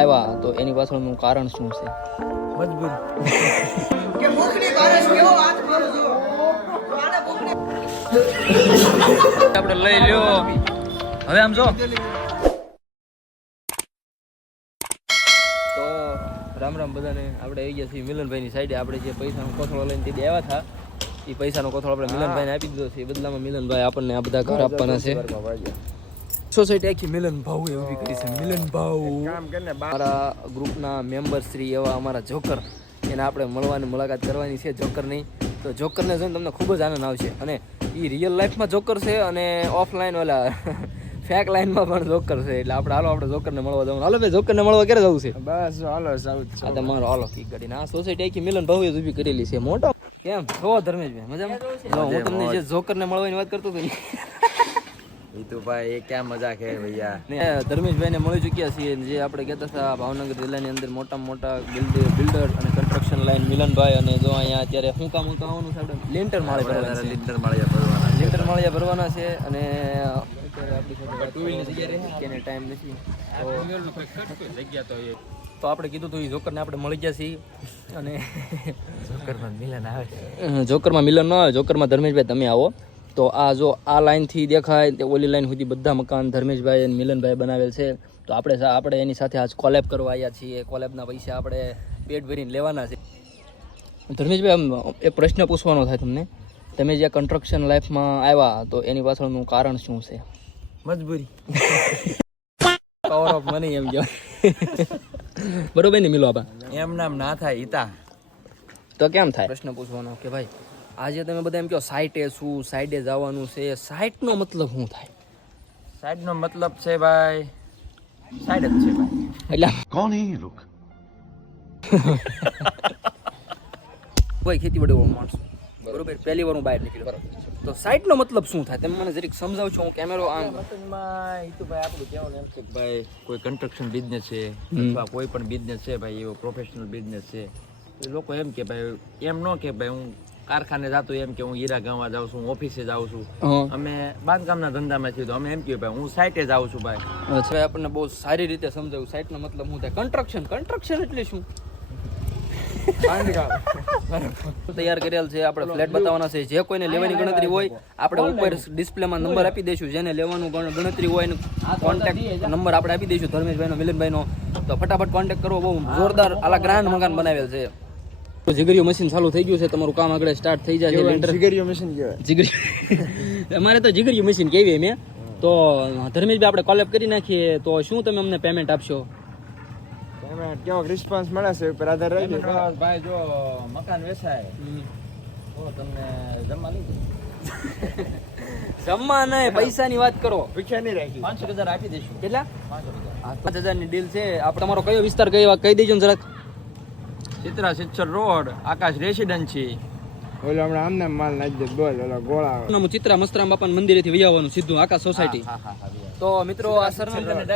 આવ્યા તો એની પાછળનું કારણ શું છે? મજબૂરી. આપણે લઈ લ્યો હવે આમ જો તો રામ રામ બધાને. આપણે આવી ગયા છીએ મિલનભાઈની સાઈડે. આપણે જે પૈસાનો કોથળો લઈને તે આવ્યા હતા એ પૈસાનો કોથળો આપણે મિલનભાઈને આપી દીધો છે. બદલામાં મિલનભાઈ આપણને આ બધા ઘર આપવાના છે. સોસાયટી આખી મિલન ભાવ એવી કરી છે. મિલન ભાવ અમારા ગ્રુપના મેમ્બર શ્રી એવા અમારા જોકર, એને આપણે મળવાની મુલાકાત કરવાની છે જોકરની. તો જોકરને જોઈને તમને ખૂબ જ આનંદ આવશે. અને એ રિયલ લાઈફમાં જોકર છે અને ઓફલાઈન ઓલા ફેક લાઈનમાં પણ જોકર છે. એટલે આપણે હાલો આપણે જોકરને મળવા જવાનું. હાલો ભાઈ જોકરને મળવા ક્યારે જવું છે? બસ હાલો સાઉથ. આ તમારો હાલો કી ગાડીને આ સોસાયટી આખી મિલન ભાવ જ ઊભી કરેલી છે. મોટો કેમ છો ધર્મેશભાઈ? મજામાં? હું તમને જે જોકરને મળવાની વાત કરતો હતો ને ભાઈ એ ક્યાં મજાક હે ભૈયા. ધર્મેશભાઈને મળી ચૂક્યા છીએ. જે આપણે કહેતા હતા ભાવનગર જિલ્લાની અંદર મોટા મોટા બિલ્ડર અને કન્સ્ટ્રક્શન લાઈન મિલનભાઈ. અને જો અહીંયા અત્યારે શું કામ આવવાનું છે? આપણે લેન્ટર માળિયા ભરવાના છે. અને અત્યારે આપણી સાથે ટુ વ્હીલની જગ્યા રહે કે ટાઈમ નથી તો આપણે કીધું તો એ જોકરને આપણે મળી ગયા છીએ. અને જોકરમાં મિલન આવે, જોકરમાં મિલન ન આવે, જોકરમાં ધર્મેશભાઈ તમે આવો. તો આ જો આ લાઈનથી દેખાય તે ઓલી લાઈન સુધી બધા મકાન ધર્મેશભાઈ અને મિલનભાઈ બનાવેલ છે. તો આપણે એની સાથે આજ કોલેબ કરવા આવ્યા છીએ. કોલેબના પૈસા આપણે પેટ ભરીને લેવાના છે. ધર્મેશભાઈ આમ એક પ્રશ્ન પૂછવાનો થાય તમને. તમે જે કન્સ્ટ્રક્શન લાઈફમાં આવ્યા તો એની પાછળનું કારણ શું છે? મજબૂરી. પાવર ઓફ મની એમ કહેવાય. બરોબર ને મિલો આપા? એમ નામ ના થાય ઈતા તો કેમ થાય? પ્રશ્ન પૂછવાનો કે ભાઈ આજે તમે બધા એમ કહો સાઈટે શું, સાઈડે જવાનું છે. સાઈટનો મતલબ શું થાય? સાઈડનો મતલબ છે ભાઈ સાઈડ જ છે ભાઈ. એટલે कौन है ये लोग? કોઈ ખેતીવાડી વાળો માણસ બરોબર પહેલી વાર હું બહાર નીકળ્યો તો સાઈટનો મતલબ શું થાય? તમે મને જરીક સમજાવશો? હું કેમેરો આમ વતનમાં ઈતુભાઈ આપણું કહેવાનું એમ છે કે ભાઈ કોઈ કન્સ્ટ્રક્શન બિઝનેસ છે અથવા કોઈ પણ બિઝનેસ છે ભાઈ એવો પ્રોફેશનલ બિઝનેસ છે. એ લોકો એમ કે ભાઈ એમ ન કે ભાઈ હું કારખાને જાતો એમ કે હું હીરા ગામમાં જાઉં છું, ઓફિસે જાઉં છું. અમે બાંધકામના ધંધામાં છીએ તો અમે એમ કહ્યું ભાઈ હું સાઈટે જાઉં છું ભાઈ. અચ્છા આપણને બહુ સારી રીતે સમજાવ્યું. સાઈટનો મતલબ શું થાય? કન્સ્ટ્રક્શન એટલે શું? તૈયાર કરેલ છે. આપણે ફ્લેટ બતાવવાના છે. જે કોઈને લેવાની ગણતરી હોય આપણે ઉપર ડિસ્પ્લેમાં નંબર આપી દઈશું. જેને લેવાનું ગણતરી હોય કોન્ટેક્ટ નંબર આપણે આપી દઈશું ધર્મેશભાઈનો, મિલનભાઈનો. તો ફટાફટ કોન્ટેક્ટ કરવો. બહુ જોરદાર આલા ગ્રાન્ડ મકાન બનાવેલ છે. જીગરીયું મશીન ચાલુ થઈ ગયું છે. તમારું કામ આગળ સ્ટાર્ટ થઈ જાય. જીગરીયું મશીન કહેવાય. અમારે તો જીગરીયું મશીન કહેવાય. મેં તો ધર્મેશભાઈ આપણે કોલેબ કરી નાખીએ તો શું તમે અમને પેમેન્ટ આપશો? કેવો રિસ્પોન્સ મળે છે ઉપર આધાર રાખે ભાઈ. જો મકાન વેચાય તો તમને જમવા લઈ જમવા નહીં, પૈસાની વાત કરો. ભૂખ્યા નહીં રાખી. 500,000 આપી દઈશું. કેટલા? 5,000 ની ડીલ છે. આપણે તમારો કયો વિસ્તાર કહી દેજો ને જરાક. ચિત્રા સિત્સર રોડ આકાશ રેસિડેન્સી. ઓલો હમણાં આમને માલ નાખી દે બોલ ઓલા ગોળા. હું ચિત્રા મસ્તરામ બાપાના મંદિરેથી વહી આવવાનું સીધું આકાશ સોસાયટી. તો મિત્રો આ સરનામું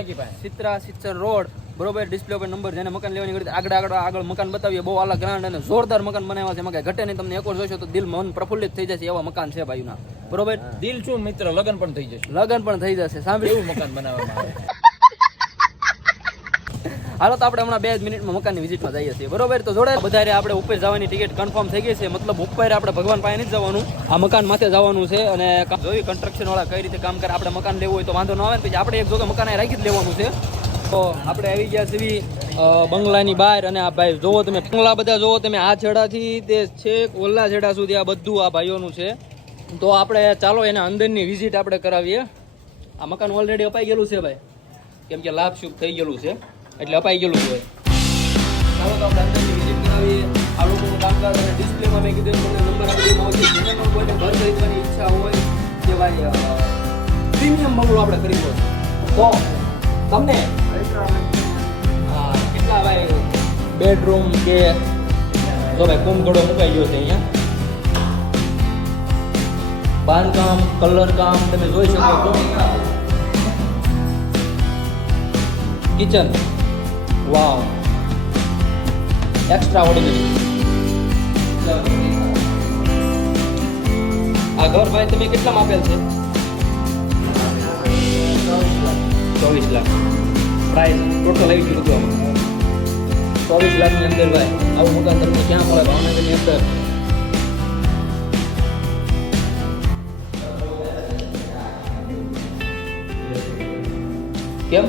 ચિત્રા સિત્સર રોડ બરોબર. ડિસ્પ્લે ઉપર નંબર. જેને મકાન લેવાની ગણતરી આગળ મકાન બતાવીએ. બહુ આલા ગ્રાન્ડ અને જોરદાર મકાન બનાવ્યા છે. એમાં કઈ ઘટે નહીં. તમને એકવાર જોશો તો દિલ મન પ્રફુલ્લિત થઈ જશે એવા મકાન છે ભાઈના. બરોબર. દિલ શું મિત્ર લગન પણ થઈ જશે. લગન પણ થઈ જશે. સાંભળ્યું? એવું મકાન બનાવવામાં આવે. હાલો તો આપણે હમણાં 2 મિનિટમાં મકાનની વિઝિટમાં જઈએ છીએ. બરોબર. તો જોડે બધા આપણે ઉપર જવાની ટિકિટ કન્ફર્મ થઈ ગઈ છે. મતલબ ઉપર આપણે ભગવાન પાસે નથી જવાનું, આ મકાન માથે જવાનું છે. અને જોઈ કન્સ્ટ્રક્શન વાળા કઈ રીતે કામ કરે. આપણે મકાન લેવું હોય તો વાંધો ન આવે ને. પછી આપણે એક જોકે મકાન રાખી જ લેવાનું છે. તો આપણે આવી ગયા છીએ બંગલાની બહાર. અને આ ભાઈ જોવો તમે બંગલા બધા જોવો તમે. આ છેડાથી તે છેક ઓલા છેડા સુધી આ બધું આ ભાઈઓનું છે. તો આપણે ચાલો એના અંદરની વિઝિટ આપણે કરાવીએ. આ મકાન ઓલરેડી અપાઈ ગયેલું છે ભાઈ, કેમ કે લાભ શુભ થઈ ગયેલું છે એટલે અપાઈ ગયેલું હોય. ચાલો તો આપણે અંદરની વિઝિટ કરાવીએ. આ લોકોનું કામકાજ અને ડિસ્પ્લેમાં મેં કીધું તમને નંબર આપી દેવામાં આવશે. જેને પણ કોઈને ઘર ખરીદવાની ઈચ્છા હોય કે ભાઈ પ્રીમિયમ બંગલો આપણે ખરીદવો તો તમને કેટલા ભાઈ બેડરૂમ કે જો ભાઈ કુમઘડો મુકાઈ ગયો છે અહીંયા. બાંધકામ કલર કામ તમે જોઈ શકો છો. કિચન વાવ એક્સ્ટ્રા ઓર્ડિનરી. આ ઘર ભાઈ તમે કેટલામાં આપેલ છે? 24 લાખ પ્રાઇસ ટોટલ આવી ગયું હતું. 24 લાખની અંદર ભાઈ આવું મકાન તમને ક્યાં મળે ભાવનગરની અંદર? કેમ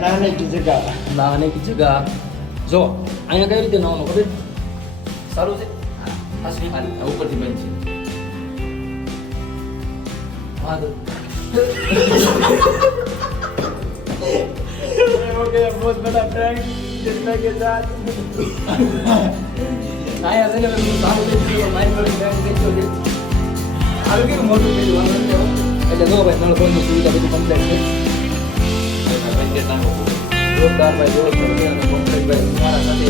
नहाने की जगह નહાને કી જગા જો અહીંયા કઈ રીતે નહાવાનું ખબર સારું છે આ ઉપરથી બંધ છે. હા તો हो गया बहुत बड़ा प्रैंक जिसमें के साथ આયા છે ને હું સારું થઈ ગયું મારી જોડે બેંક બેચો છે આવું કેવું મોટું થઈ ગયું એટલે જો ભાઈ નળ બંધ સુવિધા બધું કમ્પ્લીટ છે જોરદાર ભાઈ જોરદાર અને કમ્પ્લીટ ભાઈ મારા સાથે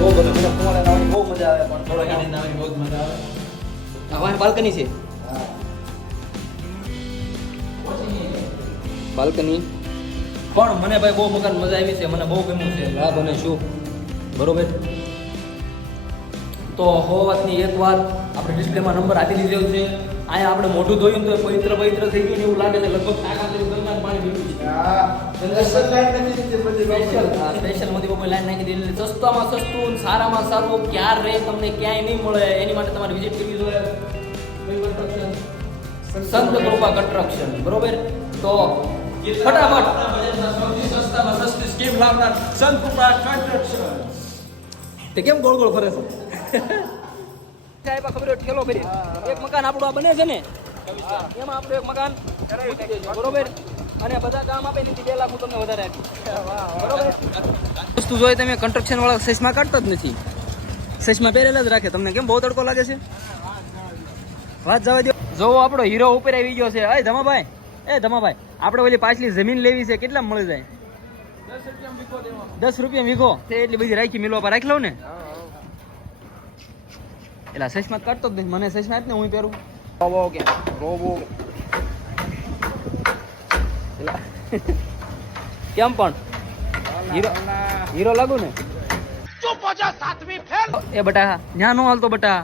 બહુ ગમે મને ફોન લાવવાની બહુ મજા આવે પણ થોડા ગાડી લાવવાની બહુ મજા આવે અમારી બાલ્કની છે બાલ્કની પણ મને ભાઈ બહુ મકાન મજા આવી છે મને બહુ ગમ્યું છે લાભ અને શું બરોબર તો હો વાતની એક વાર આપણે ડિસ્પ્લેમાં નંબર આપી દીધો છે અહીંયા આપણે મોઢું ધોયું તો પવિત્ર પવિત્ર થઈ ગયું ને એવું લાગે છે લગભગ ટાકા જેવું ગંગાનું પાણી પીવું છે સ્પેશિયલ મોદી કોઈ લાઈન નાખી દીધી એટલે સસ્તામાં સસ્તું અને સારામાં સારું ક્યારે રહે તમને ક્યાંય નહીં મળે એની માટે તમારે વિઝિટ કરવી જોઈએ સંત કૃપા કન્સ્ટ્રક્શન બરોબર તો ફટાફટ सस्ता सस्ती स्कीम लावणार संत कृपा कंस्ट्रक्शन તે કેમ ગોળ ગોળ ફરે છે સાહેબ આ ખબર ઠેલો ભરી એક મકાન આપણું આ બને છે ને એમાં આપણું એક મકાન મૂકી દેજો બરોબર અને બધા કામ આપે નથી 2 લાખ હું તમને વધારે આપી બરોબર વસ્તુ જોઈએ તમે કન્સ્ટ્રક્શન વાળા સસમા કાઢતો જ નથી સસમા પહેરેલા જ રાખે તમને કેમ બહુ તડકો લાગે છે વાત જવા દો જો આપણો હીરો ઉપર આવી ગયો છે એ ધમાભાઈ ધમાભાઈ આપણે ઓલી પાછલી જમીન લેવી છે કેટલા મળી જાય 10 રૂપિયા વીઘો તે એટલી બધી રાખી મિલવા પર રાખી લઉં ને એટલે સસમા કાઢતો જ નહીં મને સસમા આપ ને હું પહેરું રોબો કે રોબો કેમ પણ હીરો લાગુ ને એ બટા ન્યા નો હાલતો બટા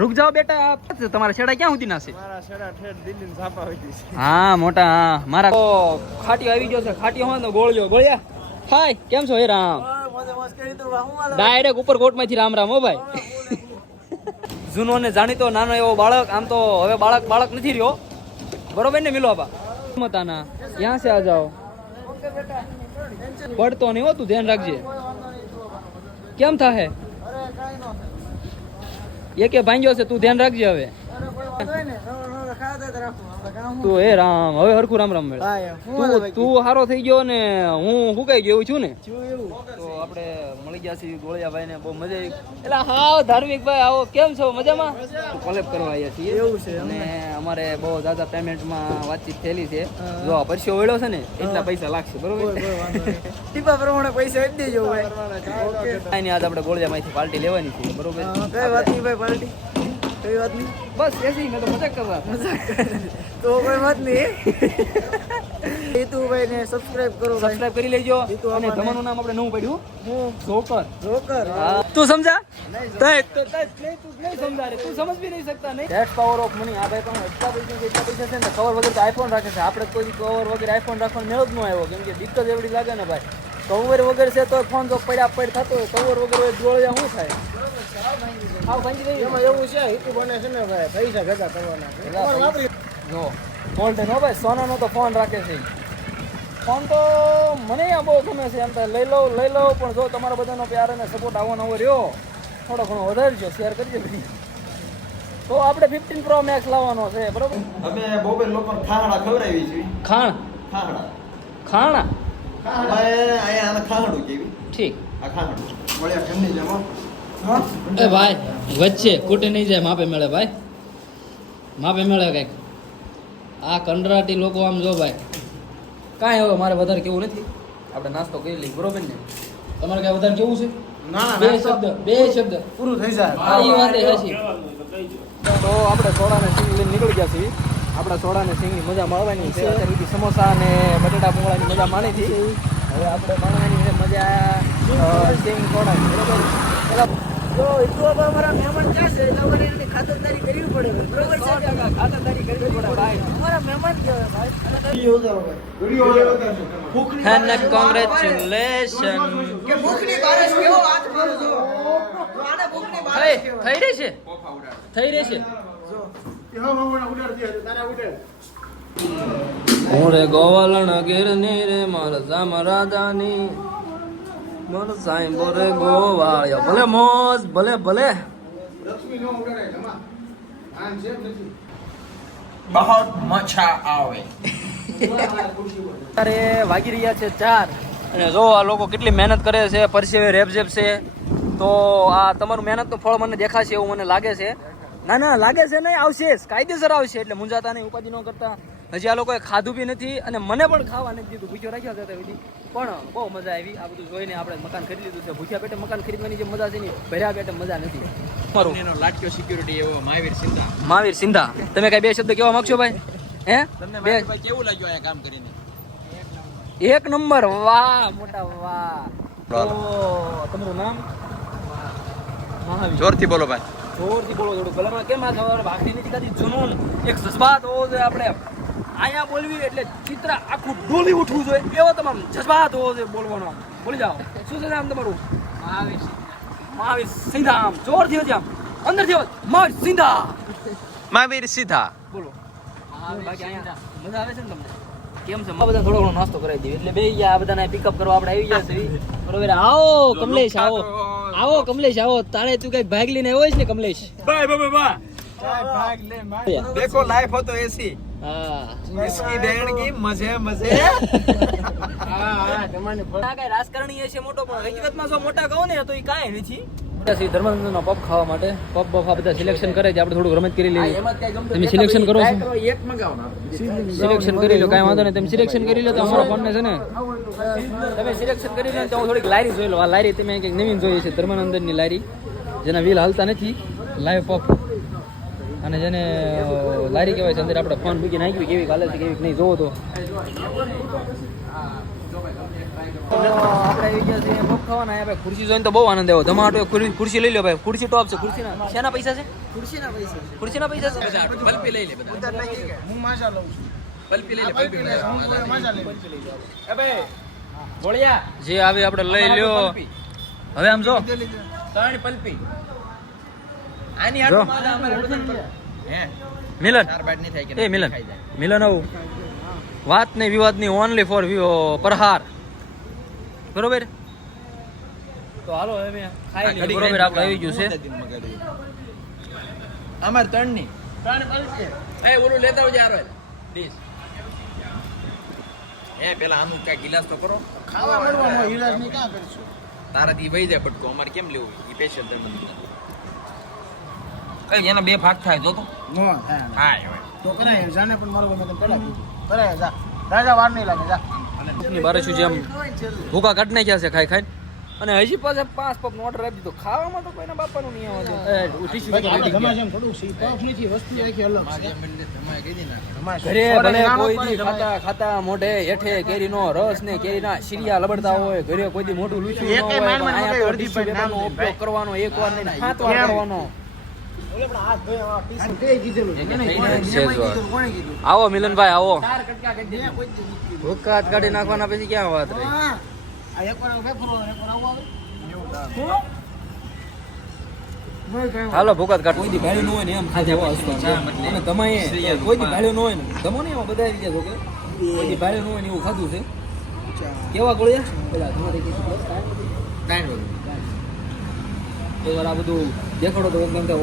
રૂક જાઓ બેટા તમારા છેડા ક્યાં સુધી નાશે મારા છેડા ઠેઠ દિલ્હી ઝાપા હોય છે હા મોટા હા મારા ખાટીઓ આવી ગયો છે ખાટીઓ હોય ને ગોળજો ગોળ્યા હાય કેમ છો હે રામ ડાયરેક્ટ ઉપર કોટમાંથી રામ રામ હો ભાઈ જૂનો ને જાણીતો નાનો એવો બાળક આમ તો હવે બાળક નથી રહ્યો બરોબર ને મિલો આપા મતાના યહાં સે આ જાઓ પડતો નહીં હો તું ધ્યાન રાખજે કેમ થાહે એ કે ભાંગ્યો છે તું ધ્યાન રાખજે હવે તું હે રામ હવે હરખું રામ રામ મેળ તું હારો થઈ ગયો ને હું હુકાઈ ગયો એવું છું ને તો આપણે મળી ગયા છીએ ગોળિયાભાઈ ને બહુ મજા આવી એટલે હા ધાર્મિક ભાઈ આવો કેમ છો મજામાં કોલેબ કરવા આવ્યા છીએ એવું છે અને અમારે બહુ જ્યાદા પેમેન્ટમાં વાતચીત થયેલી છે જો આ પરસ્યો વળ્યો છે ને એટલા પૈસા લાગશે બરોબર ટીપા પ્રમાણે પૈસા આપી દેજો ભાઈ ઓકે આજ આપણે ગોળિયામાંથી પાર્ટી લેવાની છે બરોબર કઈ વાત નહીં ભાઈ પાર્ટી કઈ વાત નહીં બસ એસી મેં તો મજાક કરવા તો કોઈ વાત નહીં હિતુભાઈ ને સબસ્ક્રાઇબ કરો ભાઈ સબસ્ક્રાઇબ કરી લેજો અને તમારું નામ આપણે નવું પડ્યું હું જોકર જોકર તું સમજા નહીં તું નહીં સમજા રે તું સમજ બી નહીં શકતા નહીં ધેટ્સ પાવર ઓફ મની આ ભાઈ પણ એટલા પૈસા છે ને કવર વગર તો આઈફોન રાખે છે આપણે કોઈ કવર વગર આઈફોન રાખવાનો મેળ જ ન આવ્યો કેમ કે દિક્કત એવડી લાગે ને ભાઈ કવર વગર છે તો ફોન તો પડ્યા પડ થતો હોય કવર વગર હોય ડોળિયા શું થાય આવ ભાંગી દઈ એમાં એવું છે હિતુ બને છે ને ભાઈ પૈસા ભેગા કરવાના જો ગોલ્ડન હો ભાઈ સોનાનો તો ફોન રાખે છે ફોન તો મને આ બહુ ગમે છે એમ તો લઈ લો પણ જો તમારા બધાનો પ્યાર અને સપોર્ટ આવો નવો રહ્યો થોડો ઘણો વધારજો શેર કરજો બધી તો આપણે 15 પ્રો મેક્સ લાવવાનો છે બરોબર અમે બોબે લોકો ખાહડા ખવડાવી છે ખાણ ખાહડા ખાણા અહીંયા આને ખાહડું કેવી ઠીક આ ખાહડું વળ્યા ઘરની જેમ એ ભાઈ વચ્ચે કૂટે નહીં જાય માપે મળે ભાઈ માપે મળે કંઈક આ કંડરાટી લોકો આમ જો ભાઈ કાંઈ હવે મારે વધારે કેવું નથી આપણે નાસ્તો કરી લઈએ બરોબર ને તમારે કાંઈ વધારે કેવું છે બે શબ્દ પૂરું થઈ જાય હા એ વાત એ સાચી તો આપણે સોડા ને સિંગ લઈને નીકળી ગયા છીએ આપણે સોડા ને સિંગની મજા માણવાની છે અત્યારે સુધી સમોસા અને બટેટા ભૂંગળાની મજા માણી હતી હવે આપણે માણવાની છે મજા સિંગ સોડાની બરોબર પેલા તો એટલું અમારા મહેમાન ક્યાં છે એટલે અમારે એની ખાતરદારી કરવી પડે બરોબર છે ખાતરદારી કરવી પડે ભાઈ અમારા મહેમાન કહેવાય ભાઈ અને કોંગ્રેચ્યુલેશન કે ભૂખની બારસ કેવો વાત કરો છો આને ભૂખની બારસ કેવો થઈ રહી છે થઈ રહી છે ઓરે ગોવાલણ ગીરની રે મારા સામ રાજાની મોર સાઈ બોરે ગોવાળ્યા ભલે મોજ ભલે ભલે બહોત મજા આવે. અરે વાગી રહ્યા છે 4 અને જો આ લોકો કેટલી મહેનત કરે છે પરસેવે રેપઝેપ છે તો આ તમારું મહેનતનું ફળ મને દેખાશે એવું મને લાગે છે ના ના લાગે છે નહીં આવશે જ કાયદેસર આવશે એટલે મુંજાતા નહીં ઉપાધિ ન કરતા હજી આ લોકોએ ખાધું બી નથી અને મને પણ ખાવા નથી દીધું ભૂખ્યો રાખ્યો હતો સુધી પણ બહુ મજા આવી આ બધું જોઈને આપણે મકાન ખરીદી લીધું છે ભૂખ્યા પેટે મકાન ખરીદવાની જે મજા છે ને ભર્યા પેટે મજા નથી મારું એનો લાટક્યો સિક્યુરિટી એવો મહાવીર સિંધા. મહાવીર સિંધા તમે કઈ બે શબ્દ કહેવા માંગશો ભાઈ હે તમને બે મહાવીરભાઈ કેવું લાગ્યું અહીંયા કામ કરીને? એક નંબર વાહ મોટા વાહ તો તમારું નામ મહાવીર જોરથી બોલો ભાઈ. જોરથી બોલો થોડું ભલામણ કેમ આ ખબર ભાગતી નથી થતી જુનૂન એક જજ્બાત હોવો જોઈએ આપણે અહીંયા બોલવી એટલે ચિત્ર આખું ડોલી ઉઠવું જોઈએ એવો તમામ જજ્બાત હોવો જોઈએ બોલવાનો બોલી જાઓ શું છે નામ તમારું મહાવીર સિંધા આમ જોરથી હોજે આમ અંદરથી હોજ મહાવીર સિંધા મહાવીર સિંધા. બોલો બાકી અહીંયા મજા આવે છે ને તમને કેમ છે બધા થોડો ઘણો નાસ્તો કરાવી દઈએ એટલે બે ગયા આ બધાને પિકઅપ કરવા આપણે આવી ગયા છે બરોબર આવો કમલેશ આવો આવો કમલેશ આવો તારે તું કઈ ભાગ લઈને આવ્યો છે ને કમલેશ देखो लाइफ हो तो ऐसी હા इसकी देणगी मजे मजे આ કઈ રાજકારણી છે મોટો પણ હકીકતમાં જો મોટા કહો ને તો એ કાંઈ નથી ધર્મેન્દ્રનો પબ ખાવા માટે પબ બફ આ બધા સિલેક્શન કરે છે આપણે થોડું રમત કરી લઈએ તમે સિલેક્શન કરો છો એક મંગાવો. સિલેક્શન કરી લો કાંઈ વાંધો નહીં તમે સિલેક્શન કરી લો તો અમારો ફોન ને છે ને તમે સિલેક્શન કરી લો તો હું થોડીક લારી જોઈ લો આ લારી તમે કંઈક નવીન જોઈ છે ધર્માનંદનની લારી જેના વ્હીલ હાલતા નથી લાઈવ પપ અને જેને લારી કહેવાય છે અંદર આપણે ફોન મૂકી નાખ્યું કેવી હાલે છે કેવી નહીં જોવો તો આપણે આવી ગયા છે પપ ખાવાના આપણે ખુરશી જોઈને તો બહુ આનંદ આવ્યો ધમાટો ખુરશી લઈ લો ભાઈ ખુરશી ટોપ છે ખુરશીના શેના પૈસા છે ખુરશીના પૈસા છે પલ્પી લઈ લે બધા. હું માજા લઉં છું પલ્પી લઈ લે પલ્પી લઈ લે. માજા લઈ એ ભાઈ બોળિયા જે આવે આપણે લઈ લ્યો હવે આમ જો 3 પલ્પી. આની જો. હાટું માથા અમારે વજન પર. હે મિલન 4 બાટ નહીં થાય કે એ મિલન મિલન આવું વાત નહીં વિવાદ નહીં ઓનલી ફોર પ્રહાર બરોબર તો હાલો હવે ખાઈ લઈએ બરોબર આપણે આવી ગયું છે અમાર 3 ની 3 પલ્પી. એ ઓલું લેતા આવજે આરો ડીશ. એ પેલા આનું કા ગિલાસ તો કરો. ખાવા મળવાનો ઈલાજ ની ક્યાં કરશું તારાથી વહી જાય પટકો અમારે કેમ લેવું એ સ્પેશિયલ ધર્મની. કઈ એના 2 ભાગ થાય જો તો નો થાય હા હવે તો કરાય જાને પણ મારું મેં પેલા કીધું કરાય જા રાજા વાર નહીં લાગે જા ની બારે શું જેમ ભૂકા કાઢ નાખ્યા છે ખાઈ ખાઈ અને હજી પાસે 5 પપ નો ઓર્ડર આપી દીધો ખાવામાં તો કોઈના બાપાનું નહીં આવવા દે ટીશ્યુ થોડું સી પફ નથી વસ્તુ આખી અલગ છે તમારે કહી દીધા ઘરે ભલે કોઈ દી ખાતા મોઢે હેઠે કેરીનો રસ ને કેરીના શીરિયા લબડતા હોય ઘરે કોઈ દી મોઢું લૂછ્યું ન એકેય હોય માનમાં અહીંયા કોઈ તો અડધી ટીશ્યુ પણ નામ પેપરનો નહીં, ઉપયોગ કરવાનો એક વાર નહીં 7 વાર કરવાનો ઓલે પણ હાથ ધોયા આ પીસું તે કીધેલું છે કોણે કીધું આવો મિલનભાઈ આવો 4 કટકા કરી દે કોઈ જ નથી ભૂકા કાઢી નાખવાના પછી ક્યાં વાત રહી આ એકવાર વેફરો એકવાર આવો આવે હાલો ભૂકાત કાઢ કોઈ દી ભાડ્યું ન હોય ને એમ ખાધે એવો હસતો છે અને તમે કોઈ દી ભાડ્યું ન હોય ને તમો ને એમાં બધા આવી ગયા છો કે કોઈ દી ભાડ્યું ન હોય ને એવું ખાધું છે કેવા ગોળિયા પેલા તમારે કીધું એક વાર આ બધું દેખાડો તો એકદમ તો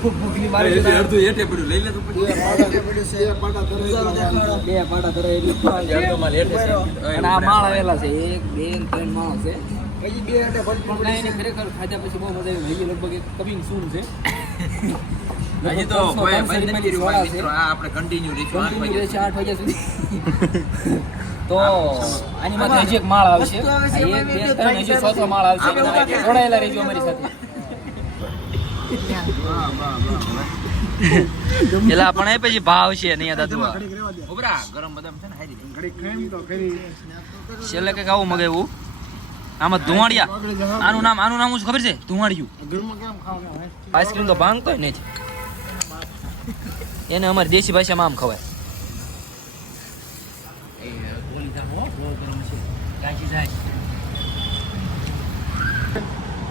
ભૂખની મારે અડધું હેઠે પડ્યું લઈ લે તો બે પાટા ધરે એટલે અને આ માળ આવેલા છે 1 2 3 માળ છે હજી 2 અટે પણ કાંઈ નહીં ખરેખર ખાધા પછી બહુ મજા આવી હજી લગભગ એક કમિંગ સૂન છે હજી તો કોઈ બંધ નથી કર્યું ભાઈ મિત્રો. આ આપણે કન્ટિન્યુ રીશું 8 કન્ટિન્યુ વાગે. રહેશે 8 વાગ્યા સુધી તો આની માથે હજી એક માળ આવશે 1 2 3 હજી 6 માળ આવશે જોડાયેલા રહેજો અમારી સાથે એલા પણ એ પછી ભાવ છે નહીં દાદુ ઉભરા ગરમ બદામ છે ને હારી દે. છેલ્લે કઈક આવું મગાવ્યું આમાં ધુવાડિયા આનું નામ શું ખબર છે? ધુવાડિયું. આઈસ્ક્રીમ તો ભાંગતો ને જ એને અમારી દેશી ભાષામાં આમ ખવાય.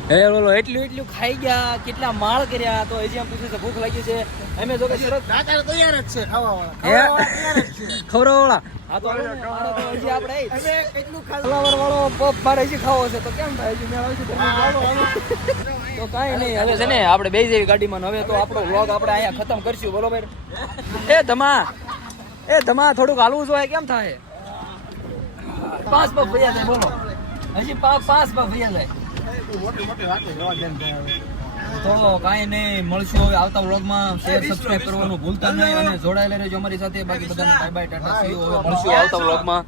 હે બોલો એટલું ખાઈ ગયા, કેટલા માળ કર્યા, તો હજી આમ પૂછે છે ભૂખ લાગી છે. અમે જો કે શરત દાદા તૈયાર જ છે ખાવાવાળા. ખવડાવવાળા. હા તો હજી આપણે અમે કેટલું ફ્લાવર વાળો પપ મારે હજી ખાવો છે તો કેમ થાય? હજી મેળ આવશે તો કાંઈ નહીં. હવે છે ને આપણે બે જેવી ગાડીમાં ને હવે તો આપણો વ્લોગ આપણે અહીંયા ખતમ કરશું. બરોબર? એ ધમા થોડુંક હાલવું જોઈએ. કેમ થાય? 5 પગ ભર્યા થાય. બોલો હજી 5 પગ ભર્યા થાય. તો કાંઈ નહીં, મળશું હવે આવતા વ્લોગમાં. શેર સબસ્ક્રાઇબ કરવાનું ભૂલતા નહીં અને જોડાયેલા રહેજો અમારી સાથે. બાકી બધાને bye bye, Tata, C you. હવે મળશું આવતા વ્લોગમાં.